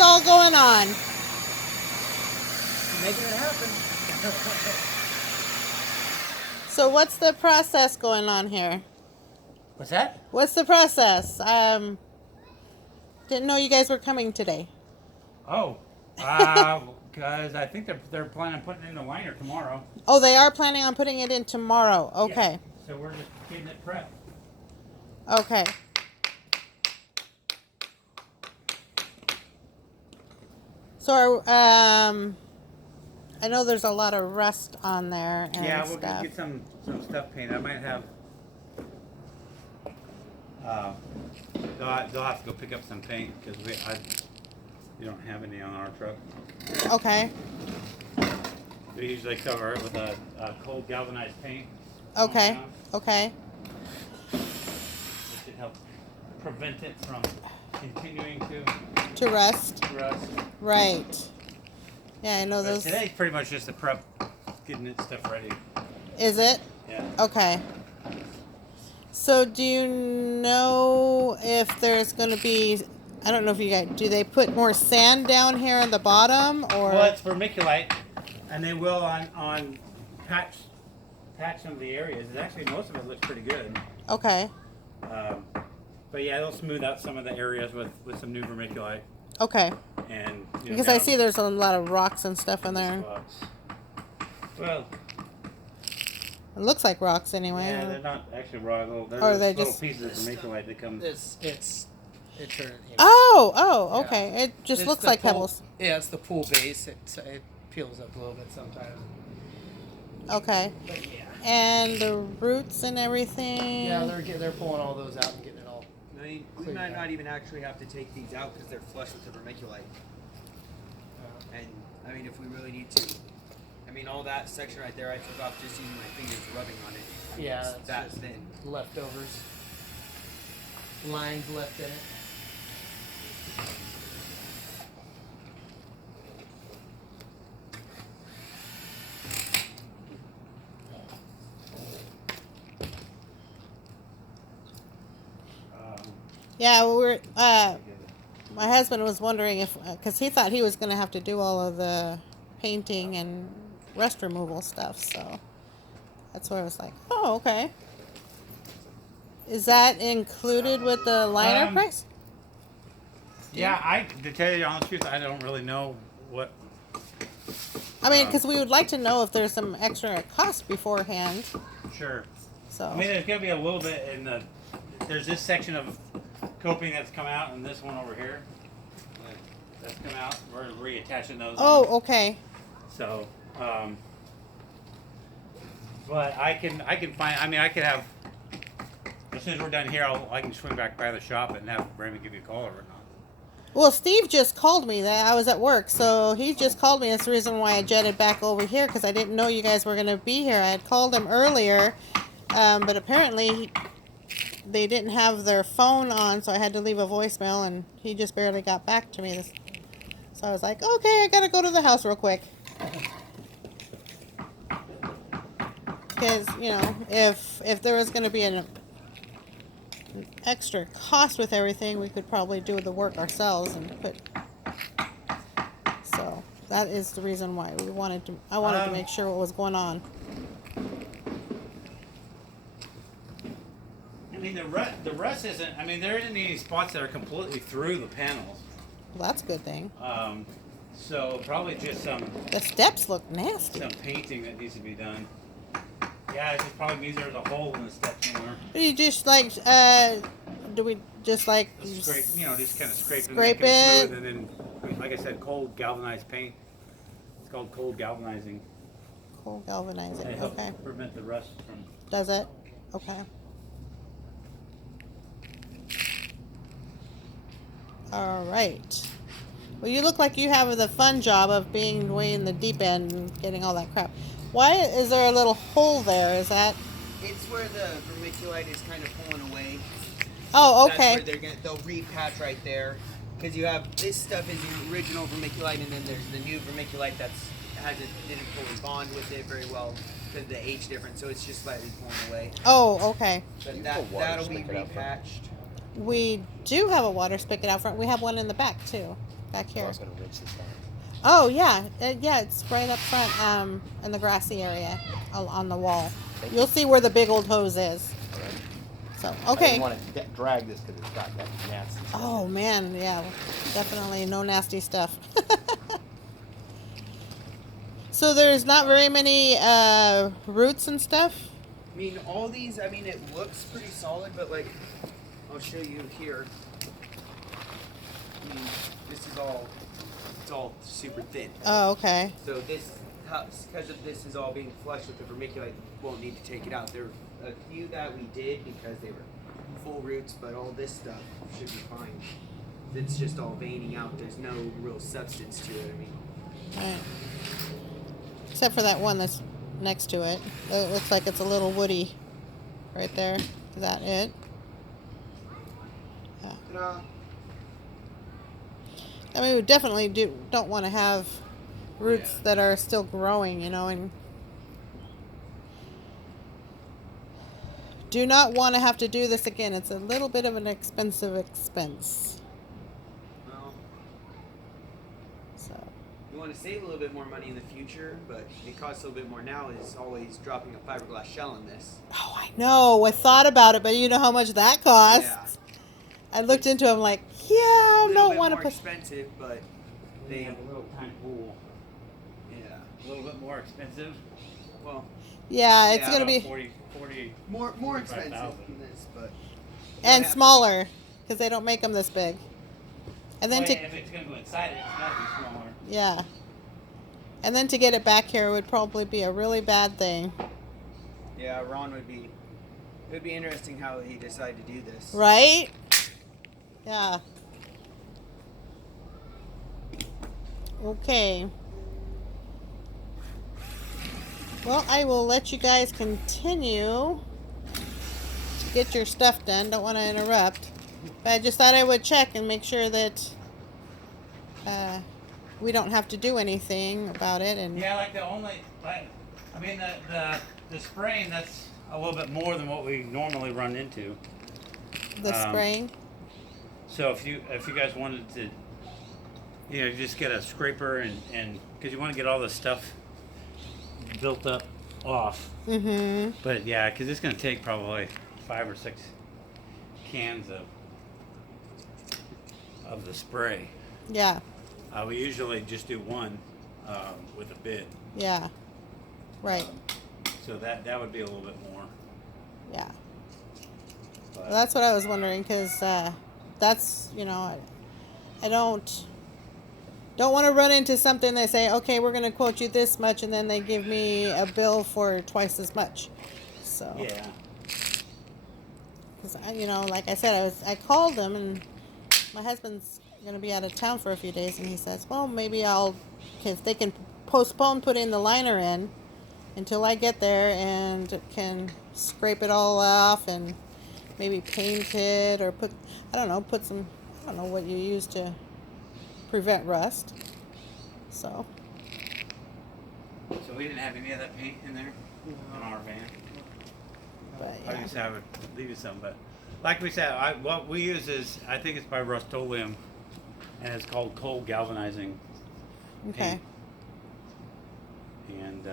this all going on? Making it happen. So what's the process going on here? What's that? What's the process? Didn't know you guys were coming today. Oh, because I think they're planning on putting in the liner tomorrow. Oh, they are planning on putting it in tomorrow. Okay. Yeah. So we're just getting it prepped. Okay. So, I know there's a lot of rust on there and Yeah, we'll stuff. get some stuff painted. I might have. They'll have to go pick up some paint because we don't have any on our truck. Okay. We usually cover it with a cold galvanized paint. Okay. Okay. It should help prevent it from continuing To rust. rust. Right. Yeah, I know But those. today's pretty much just the prep, getting it stuff ready. Is it? Yeah. Okay. So do you know if there's going to be, I don't know if you guys, do they put more sand down here on the bottom or? Well, it's vermiculite, and they will on patch some of the areas. Actually, most of it looks pretty good. Okay. But yeah, they'll smooth out some of the areas with some new vermiculite. Okay. And Because I see there's a lot of rocks and stuff in there. Well, It looks like rocks anyway. yeah, they're not actually raw. They're Or just they're little just- pieces of vermiculite that come. It turns. Oh, Yeah. okay. It just It's looks the like pool- pebbles. Yeah, it's the pool base. It peels up a little bit sometimes. Okay. But yeah. And the roots and everything. Yeah, they're pulling all those out and getting it all. We Clear might it not out. even actually have to take these out because they're flush with the vermiculite. And I mean, if we really need to, I mean, all that section right there, I took off just using my fingers rubbing on it. I mean, Yeah, it's it's that just thin. leftovers. Lines left in it. Yeah, my husband was wondering if, because he thought he was going to have to do all of the painting and rust removal stuff, so that's why I was like, oh, okay. Is that included with the liner price? Yeah, to tell you the honest truth, I don't really know what. I mean, because we would like to know if there's some extra cost beforehand. Sure. So. I mean, there's gonna be a little bit in the. There's this section of coping that's come out, and this one over here that's come out. We're reattaching those. Oh, on. okay. So, but I can find. I mean, I could have. As soon as we're done here, I can swing back by the shop and have Raymond give you a call or not. Well, Steve just called me. That I was at work, so he just called me. That's the reason why I jetted back over here, because I didn't know you guys were going to be here. I had called him earlier, but apparently they didn't have their phone on, so I had to leave a voicemail, and he just barely got back to me. So I was like, okay, I got to go to the house real quick. Because, you know, if there was going to be an extra cost with everything, we could probably do the work ourselves and put. So that is the reason why I wanted to make sure what was going on. I mean, the rust isn't. I mean, there isn't any spots that are completely through the panels. Well, that's a good thing. So probably just some The steps look nasty. painting that needs to be done. Yeah, it just probably means there's a hole in the step somewhere. Do you just like do we just like Just scrape, just kind of scrape Scrape and make it. smooth, and then, like I said, cold galvanized paint. It's called cold galvanizing. cold galvanizing? It helps Okay. prevent the rust from. Does it? Okay. All right. Well, you look like you have the fun job of being way in the deep end and getting all that crap. Why is there a little hole there? Is that? It's where the vermiculite is kind of pulling away. Oh, That's okay. where they'll repatch right there, because you have this stuff is the original vermiculite, and then there's the new vermiculite didn't fully bond with it very well because of the H difference, so it's just slightly pulling away. Oh, okay. But that'll be repatched. We do have a water spigot out front. We have one in the back too. back I here. was gonna rinse this out. Oh yeah, yeah, it's right up front, in the grassy area, on the wall. Thank You'll see where the big old hose is. All right. So I okay. didn't want to drag this because it's got that nasty stuff. Oh in it. man, yeah, definitely no nasty stuff. So there's not very many roots and stuff. I mean, all these. I mean, it looks pretty solid, but like, I'll show you here. I mean, this is all. It's all super thin. Oh, okay. So this, because of this is all being flushed with the vermiculite, won't need to take it out. There were a few that we did because they were full roots, but all this stuff should be fine. It's just all veining out. There's no real substance to it. I mean, Right. Except for that one that's next to it. It looks like it's a little woody right there. Is that it? Yeah. ta-da. I mean, we definitely don't want to have roots Yeah. that are still growing, and do not want to have to do this again. It's a little bit of an expensive expense. Well, So, you want to save a little bit more money in the future, but it costs a little bit more now. Is always dropping a fiberglass shell in this. oh, I know. I thought about it, but you know how much that costs. Yeah. I looked into it. I'm like, yeah, I A little don't bit want to more put. expensive, but They they, have a little tiny pool. yeah. A little bit more expensive. Well, Yeah, it's Yeah, gonna About be 40. more 45,000. expensive than this, but and Yeah. smaller because they don't make them this big. And then Well, to if it's gonna go inside it, it's gotta be smaller. yeah, and then to get it back here would probably be a really bad thing, yeah, Ron would be. It would be interesting how he decided to do this. right? Yeah. Okay. Well, I will let you guys continue to get your stuff done. Don't want to interrupt. But I just thought I would check and make sure that we don't have to do anything about it. And Yeah, like I mean the spraying, that's a little bit more than what we normally run into. the spraying. So if you guys wanted to, just get a scraper and because you want to get all this stuff built up off. Mm-hmm. But yeah, because it's going to take probably 5 or 6 cans of the spray. Yeah. We usually just do one with a bid. Yeah. Right. So that would be a little bit more. Yeah. But Well, that's what I was wondering because that's I don't want to run into something they say, okay, we're going to quote you this much, and then they give me a bill for twice as much. So yeah. because like I said, I called them, and my husband's going to be out of town for a few days, and he says, well, maybe if they can postpone putting the liner in until I get there and can scrape it all off and maybe paint it or put some, I don't know what you use to prevent rust. So So we didn't have any of that paint in there in our van. but I yeah. just have it leave you some, but like we said, what we use is I think it's by Rust-Oleum, and it's called cold galvanizing Okay. paint. And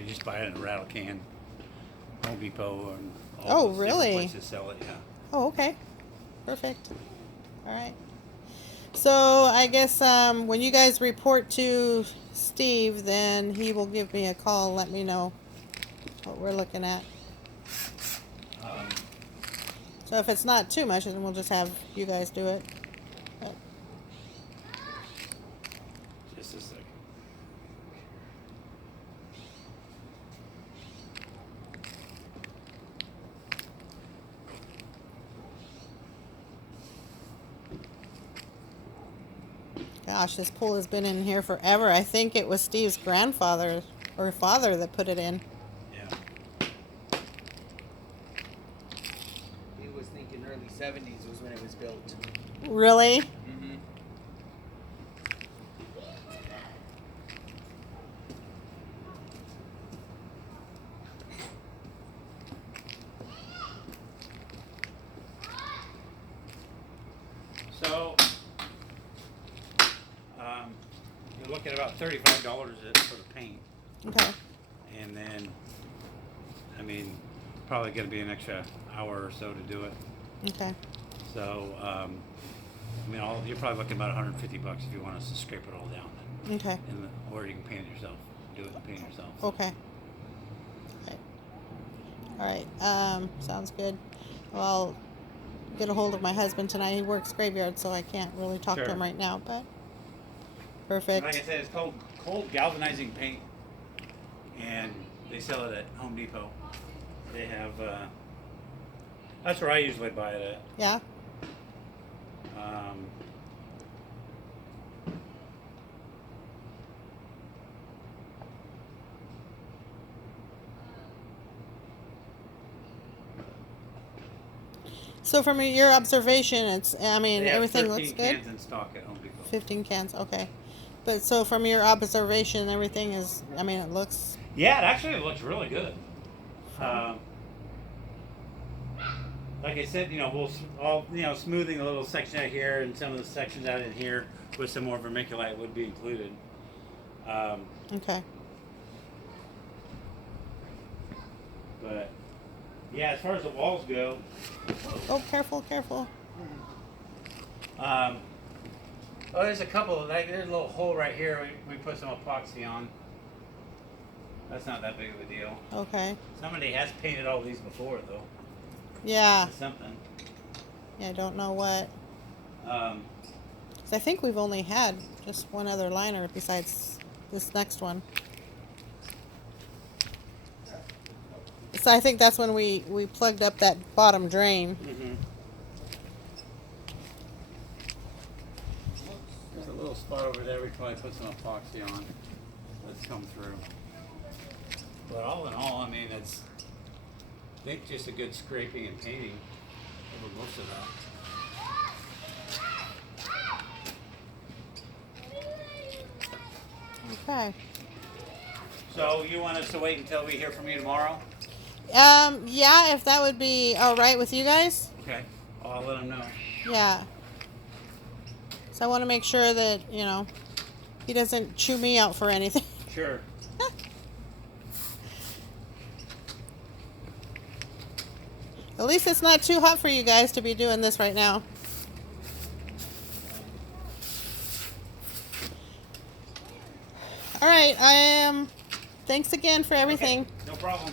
you just buy it in a rattle can, Home Depot, and all Oh, those different really? places sell it. Yeah. Oh, okay. Perfect. All right. So I guess when you guys report to Steve, then he will give me a call and let me know what we're looking at. So if it's not too much, then we'll just have you guys do it. But, Just a second. gosh, this pool has been in here forever. I think it was Steve's grandfather or father that put it in. Yeah. He was thinking early 70s was when it was built. Really? Mm-hmm. So about $35 for the paint, Okay. and then, I mean, probably gonna be an extra hour or so to do it. Okay. So, I mean, you're probably looking about $150 if you want us to scrape it all down, Okay. or you can paint it yourself. Do it and paint it yourself. Okay. All right. Sounds good. Well, I'll get a hold of my husband tonight. He works graveyard, so I can't really talk to Sure. him right now, but Like I perfect. said, it's called cold galvanizing paint, and they sell it at Home Depot. They have, that's where I usually buy it at. Yeah. So from your observation, I mean, They have everything 13 looks good. cans in stock at Home Depot. 15 cans, okay. But so from your observation, everything is, I mean, it looks, Yeah, it actually looks really good. Like I said, smoothing a little section out here and some of the sections out in here with some more vermiculite would be included. okay. But yeah, as far as the walls go, Oh, careful, careful. there's a couple. There's a little hole right here. We put some epoxy on. That's not that big of a deal. Okay. Somebody has painted all these before, though. Yeah. It's something. Yeah, I don't know what. Um, 'Cause I think we've only had just one other liner besides this next one. So I think that's when we plugged up that bottom drain. There's a little spot over there. We probably put some epoxy on. Let's come through. But all in all, I mean, I think just a good scraping and painting over most of that. Okay. So you want us to wait until we hear from you tomorrow? Yeah, if that would be all right with you guys. Okay. I'll let them know. Yeah. So I want to make sure that, he doesn't chew me out for anything. Sure. At least it's not too hot for you guys to be doing this right now. All right, thanks again for everything. Okay, no problem.